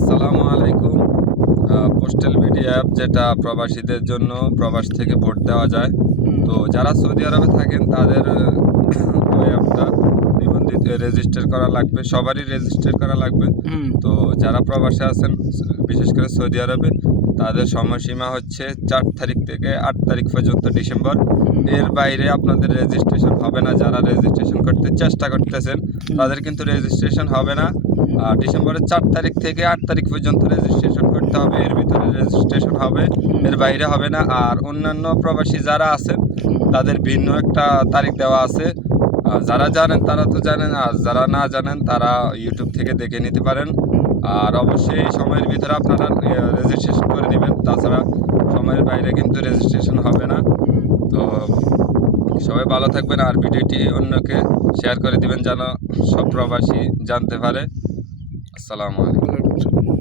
আসসালামু আলাইকুম। Postal BD app যেটা প্রবাসীদের জন্য প্রবাস থেকে ভোট দেওয়া যায়। তো যারা সৌদি আরবে থাকেন তাদের ওই অ্যাপটা নিবন্ধিত রেজিস্টার করা লাগবে। সবারই রেজিস্টার করা লাগবে। তো যারা প্রবাসে আছেন বিশেষ করে সৌদি আরবে তাদের সময়সীমা হচ্ছে চার তারিখ থেকে আট তারিখ পর্যন্ত ডিসেম্বর। এর বাইরে আপনাদের রেজিস্ট্রেশন হবে না। যারা রেজিস্ট্রেশন করতে চেষ্টা করতেছেন তাদের কিন্তু রেজিস্ট্রেশন হবে না। ডিসেম্বরের চার তারিখ থেকে আট তারিখ পর্যন্ত রেজিস্ট্রেশন করতে হবে। এর ভিতরে রেজিস্ট্রেশন হবে, এর বাইরে হবে না। আর অন্যান্য প্রবাসী যারা আছেন, তাদের ভিন্ন একটা তারিখ দেওয়া আছে। যারা জানেন তারা তো জানেন, আর যারা না জানেন তারা ইউটিউব থেকে দেখে নিতে পারেন। আর অবশ্যই সময়ের ভিতরে আপনারা রেজিস্ট্রেশন করে নেবেন। তাছাড়া সময়ের বাইরে কিন্তু রেজিস্ট্রেশন হবে না। তো সবাই ভালো থাকবেন, আর ভিডিওটি অন্যকে শেয়ার করে দিবেন যেন সব প্রবাসী জানতে পারে। আসসালামু আলাইকুম।